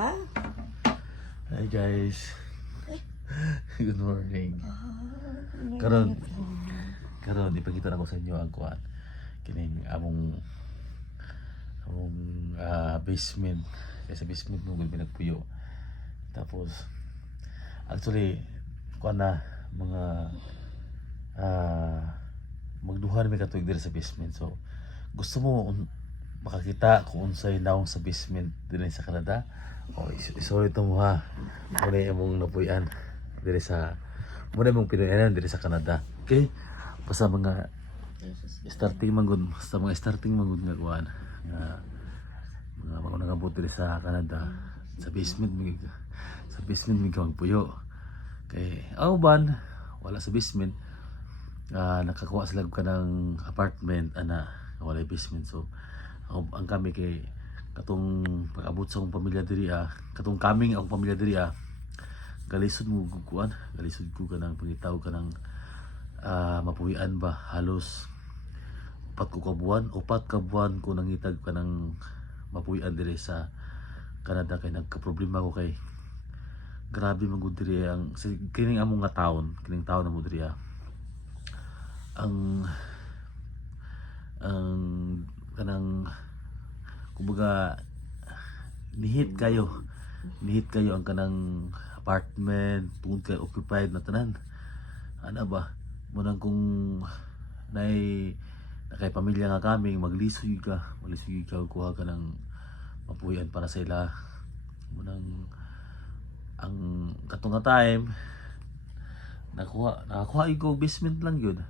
Ha? Hi guys. Good morning. Karon ipakita na ko sa inyo ang kuan. Kining among basement. Kaya sa basement mo pinagpuyo. Tapos actually kuan na mga magduha na may katuig diri sa basement. So gusto mo makakita kung unsay naong sa basement diri sa Canada. Sorry to mo ha. Muna imong napuyan diri sa Pinoyanan diri sa Canada. Okay? Basta mga starting manggod nga kuan nga mga nagabot diri sa Canada sa basement mig magpuyo. Kay ban wala sa basement, nakakuha sila ka ng apartment ana wala basement. So ang kami kay katong pag-abot sa akong pamilya diri katong kaming akong pamilya diri galisod mo kuan, galisod ko kanang pangitaw kanang mapuwian ba halos upat ka buwan ko nangitag kanang mapuwian diri sa Canada. Kay nagka-problema ko kay grabe man gud diri ang kining among nga taon, kining taon na mo diri ang kanang kumbaga nihit kayo ang kanang apartment tungod kay occupied na tanan. Ana ba munang kung nakay pamilya nga kami maglisoy ka kuha ka ng mapuyan para sa ila. Munang ang katong time nakakuha ko basement lang yun.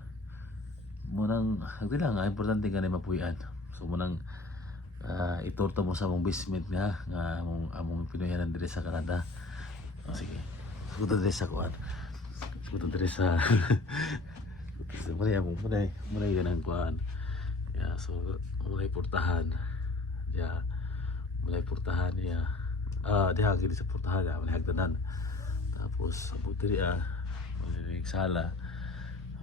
Munang lang importante nga mapuyan. So munang itorto mo sa among basement nga among Pinoyanan diri sa Canada. Sige. Sugot diri sa kuan. Sugot diri sa Muna ganang kuan. Yeah, so muna portahan. Yeah. Muna portahan niya. Diha gid sa portahan muna hagdanan. Tapos abot diri muna sala.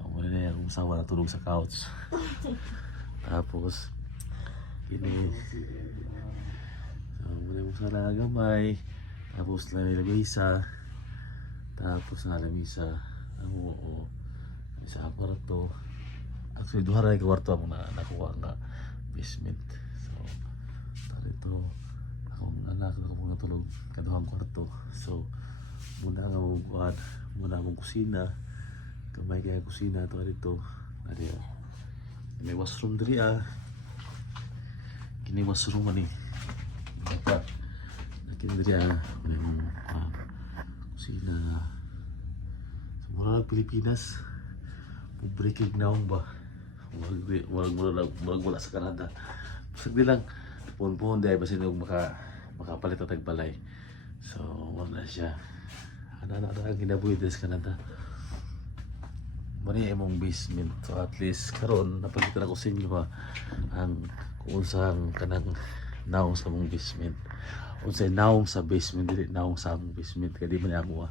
Muna na yung usawa na tulog sa couch. Tapos ini muna yung sala gamay. Tapos lamisa. Tapos lamisa. Sa kwarto. Actually duha ra ka kwarto mo na nakuha nga basement. So tarito akong anak ko mga tulog kaduhang kwarto. So muna nga muna akong kusina. Kamay kaya kusina to dito. Ari may washroom diri kini washroom ani. Kini diri may kusina. Sa mura Pilipinas. Breaking down ba? Wala sa Canada. Sagdi lang. Puon-puon dahil basin yung makapalit at tagbalay. So, wala siya. Ano ang ginabuhi dahil sa Canada. Mani imong basement. So, at least, karon napagkita na ko sa inyo ang kung saan kanang naong sa mong basement. Kung saan naong sa basement, dili naong sa mong basement. Kaya di man ako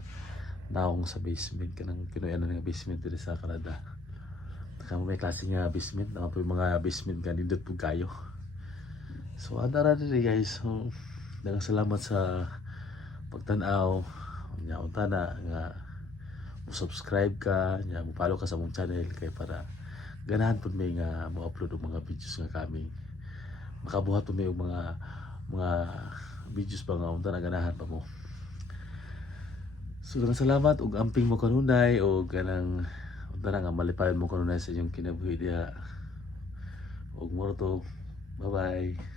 naong sa basement. Kanang Pinoyanan nga basement dili sa Canada. Kamo may klase nga basement, po yung mga basement nga nindot po kayo. So andara diri guys. So daghang salamat sa pagtan-aw. Nya unta na nga mo-subscribe ka, nya mo-follow ka sa mong channel kay para ganahan pud may nga mo-upload og mga videos nga kami. Makabuhat pud may mga videos pa nga unta na ganahan pa mo. So daghang salamat ug amping mo kanunay og kanang unta nga malipayon mo kanunay sa inyong kinabuhi diha. Og morto. Bye-bye.